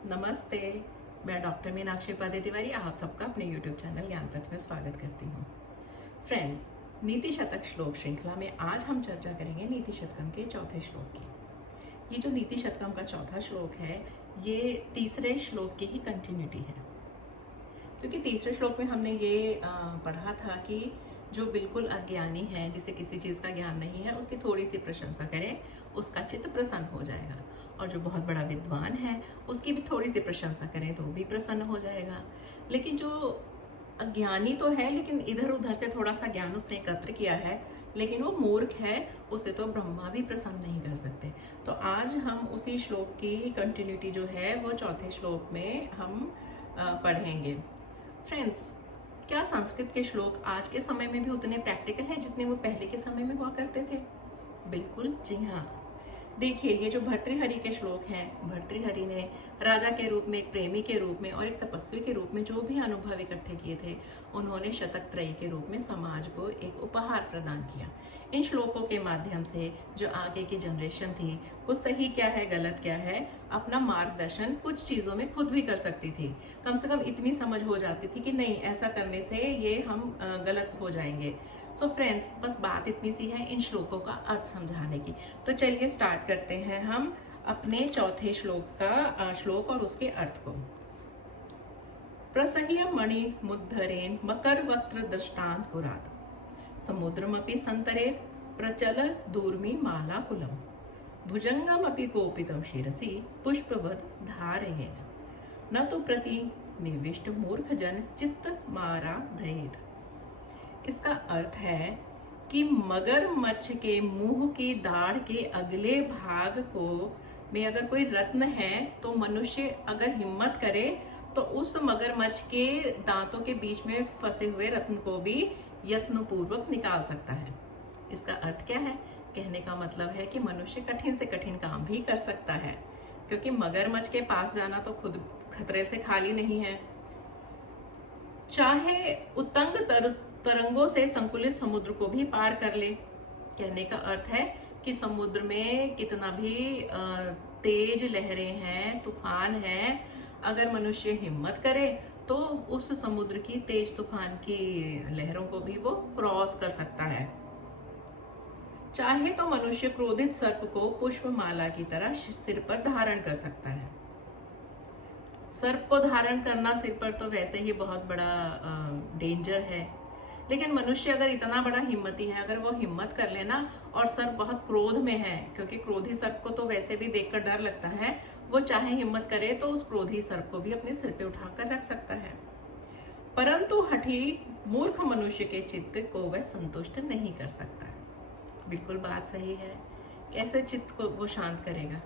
नमस्ते। मैं डॉक्टर मीनाक्षी उपाध्याय तिवारी आप सबका अपने YouTube चैनल ज्ञानपथ में स्वागत करती हूँ। फ्रेंड्स, नीति शतक श्लोक श्रृंखला में आज हम चर्चा करेंगे नीति शतकम के चौथे श्लोक की। ये जो नीति शतकम का चौथा श्लोक है, ये तीसरे श्लोक की ही कंटिन्यूटी है, क्योंकि तीसरे श्लोक में हमने ये पढ़ा था कि जो बिल्कुल अज्ञानी है, जिसे किसी चीज़ का ज्ञान नहीं है, उसकी थोड़ी सी प्रशंसा करें, उसका चित्त प्रसन्न हो जाएगा। और जो बहुत बड़ा विद्वान है, उसकी भी थोड़ी सी प्रशंसा करें तो भी प्रसन्न हो जाएगा। लेकिन जो अज्ञानी तो है, लेकिन इधर उधर से थोड़ा सा ज्ञान उसने एकत्र किया है, लेकिन वो मूर्ख है, उसे तो ब्रह्मा भी प्रसन्न नहीं कर सकते। तो आज हम उसी श्लोक की कंटिन्यूटी जो है वो चौथे श्लोक में हम पढ़ेंगे। फ्रेंड्स, क्या संस्कृत के श्लोक आज के समय में भी उतने प्रैक्टिकल हैं जितने वो पहले के समय में हुआ करते थे? बिल्कुल जी हाँ। देखिए, ये जो भर्तृहरि के श्लोक हैं, भर्तृहरि ने राजा के रूप में, एक प्रेमी के रूप में और एक तपस्वी के रूप में जो भी अनुभव इकट्ठे किए थे, उन्होंने शतक त्रयी के रूप में समाज को एक उपहार प्रदान किया। इन श्लोकों के माध्यम से जो आगे की जनरेशन थी, वो सही क्या है, गलत क्या है, अपना मार्गदर्शन कुछ चीज़ों में खुद भी कर सकती थी। कम से कम इतनी समझ हो जाती थी कि नहीं, ऐसा करने से ये हम गलत हो जाएंगे। सो फ्रेंड्स, बस बात इतनी सी है इन श्लोकों का अर्थ समझाने की। तो चलिए स्टार्ट करते हैं हम अपने चौथे श्लोक और उसके अर्थ को। प्रसंग्य मणि मुद्धरेन मकर वक्त्र दृष्टांत कुरात समुद्रमपि संतरेत प्रचल दूर्मी माला कुलम भुजंगमपि कोपितम शिरसि पुष्पवत धारयेन न तो प्रति निविष्ट मूर्ख जन चित्त मारा धयेत। इसका अर्थ है कि मगरमच्छ के मुंह की दाढ़ के अगले भाग को में अगर कोई रत्न है, तो मनुष्य अगर हिम्मत करे तो उस मगरमच्छ के दांतों के बीच में फंसे हुए रत्न को भी यत्नपूर्वक निकाल सकता है। इसका अर्थ क्या है? कहने का मतलब है कि मनुष्य कठिन से कठिन काम भी कर सकता है, क्योंकि मगरमच्छ के पास जाना तो खुद खतरे से खाली नहीं है। चाहे उतंग तरंगों से संकुलित समुद्र को भी पार कर ले। कहने का अर्थ है कि समुद्र में कितना भी तेज लहरें हैं, तूफान है, अगर मनुष्य हिम्मत करे तो उस समुद्र की तेज तूफान की लहरों को भी वो क्रॉस कर सकता है। चाहे तो मनुष्य क्रोधित सर्प को पुष्पमाला की तरह सिर पर धारण कर सकता है। सर्प को धारण करना सिर पर तो वैसे ही बहुत बड़ा डेंजर है, लेकिन मनुष्य अगर इतना बड़ा हिम्मती है, अगर वो हिम्मत कर लेना, और सर्प बहुत क्रोध में है, क्योंकि क्रोधी सर्प को तो वैसे भी देखकर डर लगता है, वो चाहे हिम्मत करे तो उस क्रोधी सर्प को भी अपने सिर पे उठाकर रख सकता है। परंतु हठी मूर्ख मनुष्य के चित्त को वह संतुष्ट नहीं कर सकता। बिल्कुल बात सही है। कैसे चित्त को वो शांत करेगा?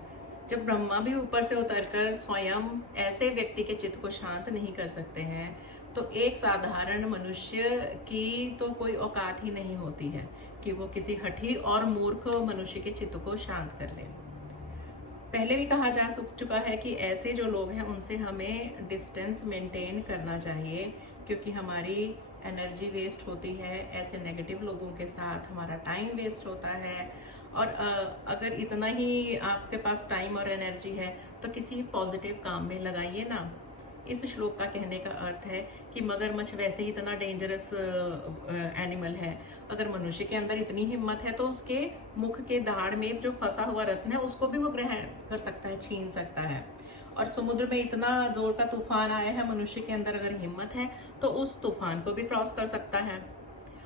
जब ब्रह्मा भी ऊपर से उतरकर स्वयं ऐसे व्यक्ति के चित्त को शांत नहीं कर सकते हैं, तो एक साधारण मनुष्य की तो कोई औकात ही नहीं होती है कि वो किसी हठी और मूर्ख मनुष्य के चित्त को शांत कर ले। पहले भी कहा जा चुका है कि ऐसे जो लोग हैं उनसे हमें डिस्टेंस मेंटेन करना चाहिए, क्योंकि हमारी एनर्जी वेस्ट होती है। ऐसे नेगेटिव लोगों के साथ हमारा टाइम वेस्ट होता है। और अगर इतना ही आपके पास टाइम और एनर्जी है तो किसी पॉजिटिव काम में लगाइए ना। इस श्लोक का कहने का अर्थ है कि मगरमच्छ वैसे ही इतना डेंजरस एनिमल है, अगर मनुष्य के अंदर इतनी हिम्मत है तो उसके मुख के दाढ़ में जो फंसा हुआ रत्न है उसको भी वो ग्रहण कर सकता है, छीन सकता है। और समुद्र में इतना जोर का तूफान आया है, मनुष्य के अंदर अगर हिम्मत है तो उस तूफान को भी क्रॉस कर सकता है,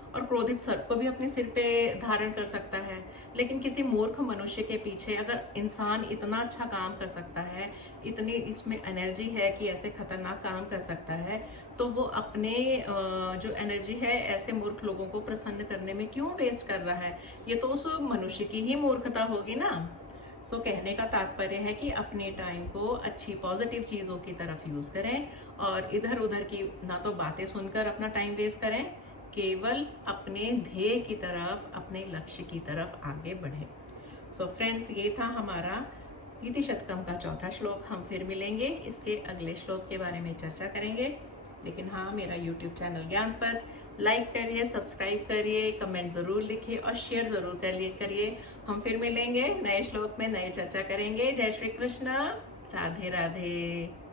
और क्रोधित सर्प को भी अपने सिर पे धारण कर सकता है। लेकिन किसी मूर्ख मनुष्य के पीछे अगर इंसान इतना अच्छा काम कर सकता है, इतनी इसमें एनर्जी है कि ऐसे खतरनाक काम कर सकता है, तो वो अपने जो एनर्जी है ऐसे मूर्ख लोगों को प्रसन्न करने में क्यों वेस्ट कर रहा है? ये तो उस मनुष्य की ही मूर्खता होगी ना। सो कहने का तात्पर्य है कि अपने टाइम को अच्छी पॉजिटिव चीज़ों की तरफ यूज़ करें, और इधर उधर की ना तो बातें सुनकर अपना टाइम वेस्ट करें, केवल अपने ध्येय की तरफ, अपने लक्ष्य की तरफ आगे बढ़े। सो फ्रेंड्स, ये था हमारा नीति शतकम का चौथा श्लोक। हम फिर मिलेंगे, इसके अगले श्लोक के बारे में चर्चा करेंगे। लेकिन हाँ, मेरा YouTube चैनल ज्ञानपथ लाइक करिए, सब्सक्राइब करिए, कमेंट ज़रूर लिखिए और शेयर ज़रूर करिए। हम फिर मिलेंगे नए श्लोक में, नए चर्चा करेंगे। जय श्री कृष्ण। राधे राधे।